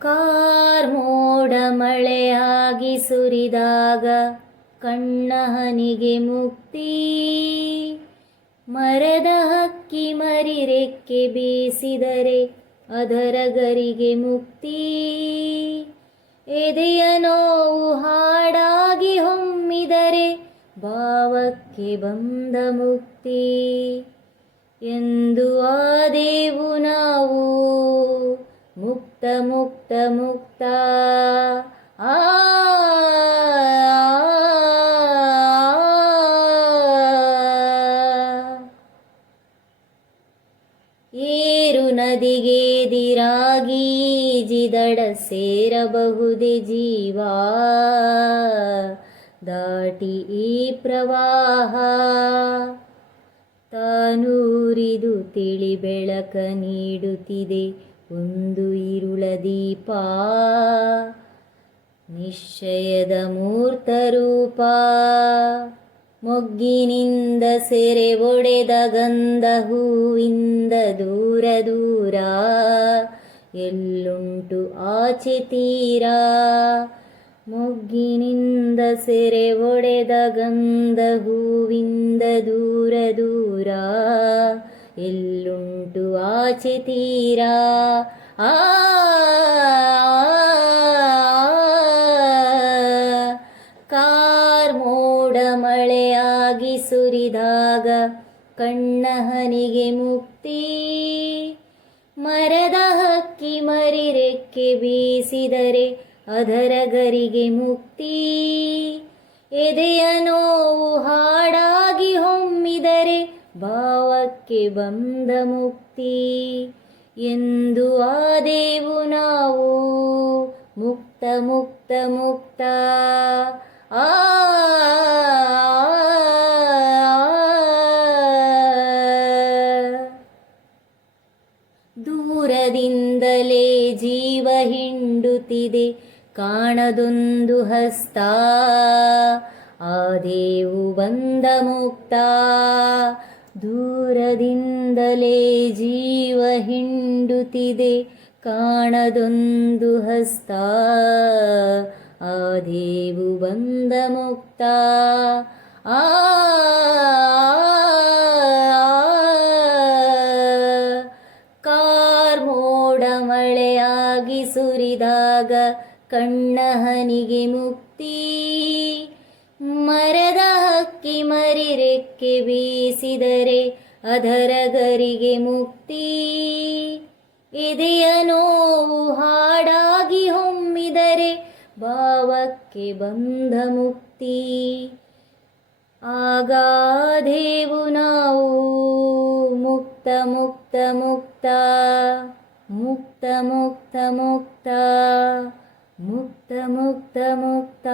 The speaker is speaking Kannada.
ಕಾರ್ಮೋಡ ಮಳೆಯಾಗಿ ಸುರಿದಾಗ ಕಣ್ಣ ಹನಿಗೆ ಮುಕ್ತಿ. ಮರದ ಹಕ್ಕಿ ಮರಿ ರೆಕ್ಕೆ ಬೀಸಿದರೆ ಅದರ ಗರಿಗೆ ಮುಕ್ತಿ. ಎದೆಯ ನೋವು ಹಾಡಾಗಿ ಹೊಮ್ಮಿದರೆ ಭಾವಕ್ಕೆ ಬಂದ ಮುಕ್ತಿ. ಎಂದು ಆದೆವು ನಾವು ಮುಕ್ತ ಮುಕ್ತ ಮುಕ್ತ ಆ. ಏರು ನದಿಗೆ ದಿರಾಗಿ ಜಿದಡ ಸೇರಬಹುದೇ ಜೀವ, ದಾಟಿ ಈ ಪ್ರವಾಹ, ತಾನೂರಿದು ತಿಳಿ ಬೆಳಕ ನೀಡುತ್ತಿದೆ. ಒಂದು ಇರುಳ ದೀಪ, ನಿಶ್ಚಯದ ಮೂರ್ತ ರೂಪ. ಮೊಗ್ಗಿನಿಂದ ಸೆರೆ ಒಡೆದ ಗಂಧ ಹೂವಿಂದ ದೂರ ದೂರ ಎಲ್ಲುಂಟು ಆಚೆ ತೀರ. ಮೊಗ್ಗಿನಿಂದ ಸೆರೆ ಒಡೆದ ಗಂಧ ಹೂವಿಂದ ದೂರ ದೂರ ಎಲ್ಲುಂಟು ಆಚೆ ತೀರ ಆ ಕಾರ್ಮೋಡ ಮಳೆಯಾಗಿ ಸುರಿದಾಗ ಕಣ್ಣ ಹನಿಗೆ ಮುಕ್ತಿ ಮರದ ಹಕ್ಕಿ ಮರಿ ರೆಕ್ಕೆ ಬೀಸಿದರೆ ಅದರ ಗರಿಗೆ ಮುಕ್ತಿ ಎದೆಯ ಭಾವಕ್ಕೆ ಬಂದ ಮುಕ್ತಿ. ಎಂದು ದೇವು ನಾವು ಮುಕ್ತ ಮುಕ್ತ ಮುಕ್ತ. ಆ. ದೂರದಿಂದಲೇ ಜೀವ ಹಿಂಡುತ್ತಿದೆ ಕಾಣದೊಂದು ಹಸ್ತ. ಆ ದೇವು ಬಂದ ಮುಕ್ತ. ದೂರದಿಂದಲೇ ಜೀವ ಹಿಂಡುತ್ತಿದೆ, ಕಾಣದೊಂದು ಹಸ್ತ. ಆ ದೇವು ಬಂದ ಮುಕ್ತ. ಆ ಕಾರ್ಮೋಡ ಮಳೆಯಾಗಿ ಸುರಿದಾಗ ಕಣ್ಣಹನಿಗೆ ಮುಕ್ತಿ. ಮರದ ಹಕ್ಕಿ ಮರಿ ರೆಕ್ಕೆ ಬೀಸಿದರೆ ಅದರ ಗರಿಗೆ ಮುಕ್ತಿ. ಎದೆಯ ನೋವು ಹಾಡಾಗಿ ಹೊಮ್ಮಿದರೆ ಭಾವಕ್ಕೆ ಬಂಧ ಮುಕ್ತಿ. ಆಗಾದೇವು ನಾವು ಮುಕ್ತ ಮುಕ್ತ ಮುಕ್ತ ಮುಕ್ತ ಮುಕ್ತ ಮುಕ್ತ ಮುಕ್ತ ಮುಕ್ತ ಮುಕ್ತ.